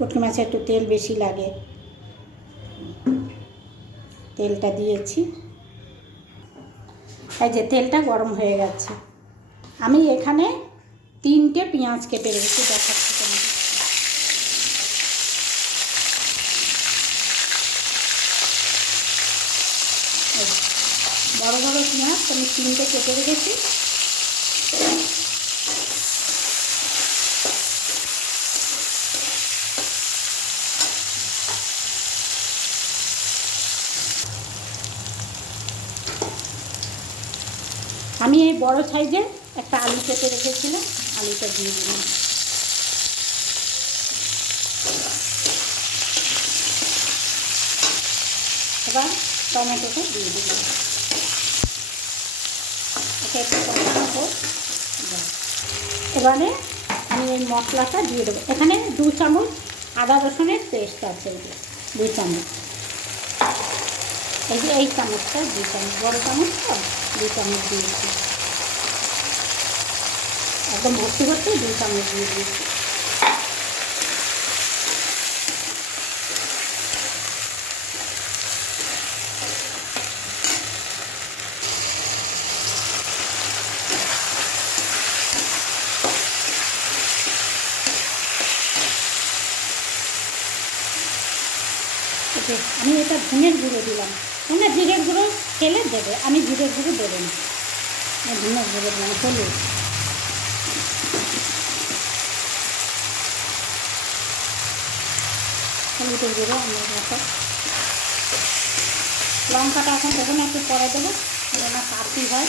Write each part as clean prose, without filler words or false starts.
শুটকি মাছে একটু তেল বেশি লাগে, তেলটা দিয়েছি। এই যে তেলটা গরম হয়ে গেছে। আমি এখানে 3টে পেঁয়াজ কেটে রেখেছি, দেখাচ্ছি তোমাকে। বড় বড় পেঁয়াজ আমি 3টে কেটে রেখেছি। আমি এই বড় সাইজের একটা আলু কেটে রেখেছিলাম, আলুটা দিয়ে দিলাম। এবার টমেটোটা দিয়ে দিলাম। এবারে আমি এই মশলাটা দিয়ে দেবো। এখানে 2 চামচ আদা রসুনের পেস্ট আছে, এই যে 2 চামচ। এই যে এই চামচটা 2 চামচ, বড় চামচ তো 2 চামচ দিয়েছি। একদম ভর্তি ভর্তি 2 চামচ দিয়ে দিয়েছি। আমি এটা ধনের গুঁড়ো দিলাম, তোমরা জিরের গুঁড়ো খেলে দেবে, আমি জিরের গুঁড়ো দেবো না, ধনের গুঁড়ো দিলাম। হলুদ, হলুদের গুঁড়ো আমার মতো। লঙ্কাটা এখন দেবো না, একটু পরে দেবো, যেন কাশি হয়।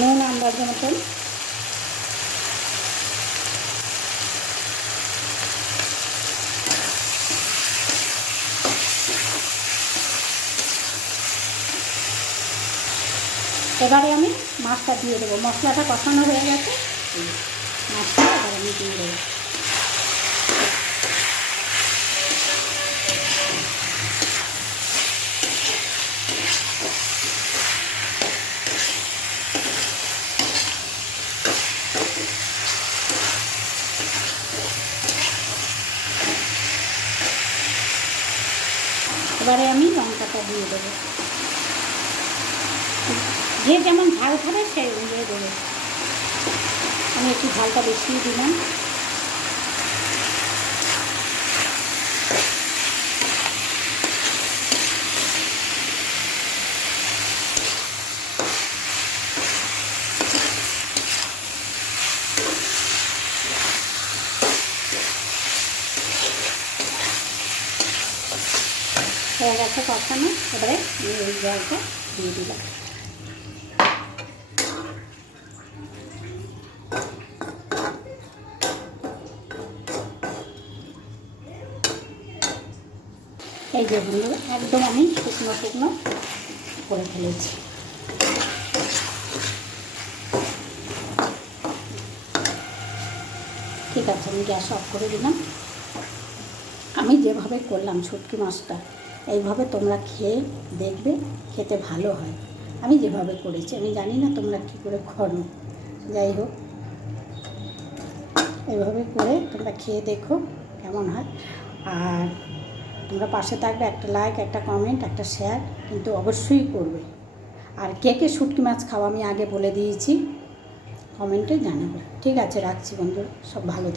নুন আন্দাজ মতন। এবারে আমি মাছটা দিয়ে দেবো। মশলাটা কষানো হয়ে গেছে, মাছটা এবার আমি দিয়ে দেবো। এবারে আমি লঙ্কাটা দিয়ে দেবো। যে যেমন ঝাল খাবে সেই অনুযায়ী দেবো। আমি একটু ঝালটা বেশি দিলাম। হয়ে গেছে কষানো, এবারে এই জলটা দিয়ে দিলাম। এই যে বন্ধু, একদম আমি শুকনো শুকনো করে ফেলেছি। ঠিক আছে, আমি গ্যাস অফ করে দিলাম। আমি যেভাবে করলাম শুটকি মাছটা, এইভাবে তোমরা খেয়ে দেখবে, খেতে ভালো হয়। আমি যেভাবে করেছি, আমি জানি না তোমরা কী করে করো, যাই হোক এইভাবে করে তোমরা খেয়ে দেখো কেমন হয়। আর তোমরা পাশে থাকবে, একটা লাইক, একটা কমেন্ট, একটা শেয়ার কিন্তু অবশ্যই করবে। আর কে কে শুটকি মাছ খাওয়া আমি আগে বলে দিয়েছি, কমেন্টে জানাবে। ঠিক আছে, রাখছি বন্ধুরা, সব ভালো থেকো।